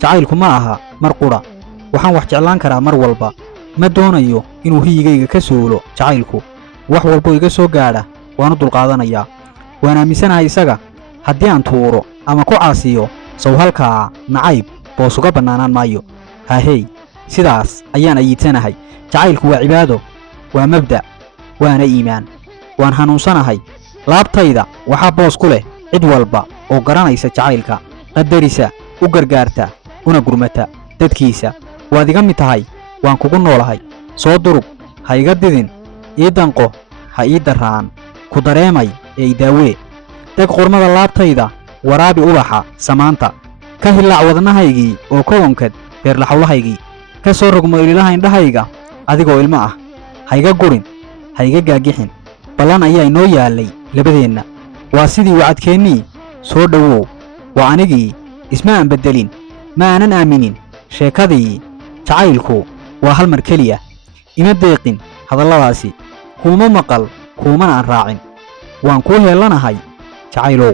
jacaylku ma aha mar qura waxaan wax jeclaan karaa mar walba ma doonayo inuu hiyigayga ka soolo jacaylku wax walba iga soo gaadha waanu dulqaadanayaa waan aaminsanahay isaga haddii aan tuuro ama ku caasiyo sow halkaa nacayb boos uga bannaanaan maayo haahey sidaas ayaan ayidsanahay jacaylku waa cibaado waa mabda' waana iimaan waan hanuunsanahay laabtayda waxaa boos ku leh cid walba oo garanaysa jacaylka qadarisa u gargaarta una gurmata dadkiisa waad iga mid tahay waan kugu noolahay soo durug ha iga didin ii danqo ha ii darraan ku dareemay ee idaawee deg qurmada laabtayda waraabi ubaxa samaanta ka hillaac wadnahaygii oo kowankad beerlaxawlahaygii ka soo rogmo ililaha indhahayga adigoo ilmo ah ha iga gurin ha iga gaagixin ballan ayaa inoo yaallay labadeenna waa sidii wacadkeennii soo dhowow waa anigii isma aan beddelin ma aanan aaminin sheekadii jacaylku waa hal mar keliya ima deeqin hadalladaasi kuuma maqal kuumana aan raacin waan kuu heellanahay jacaylow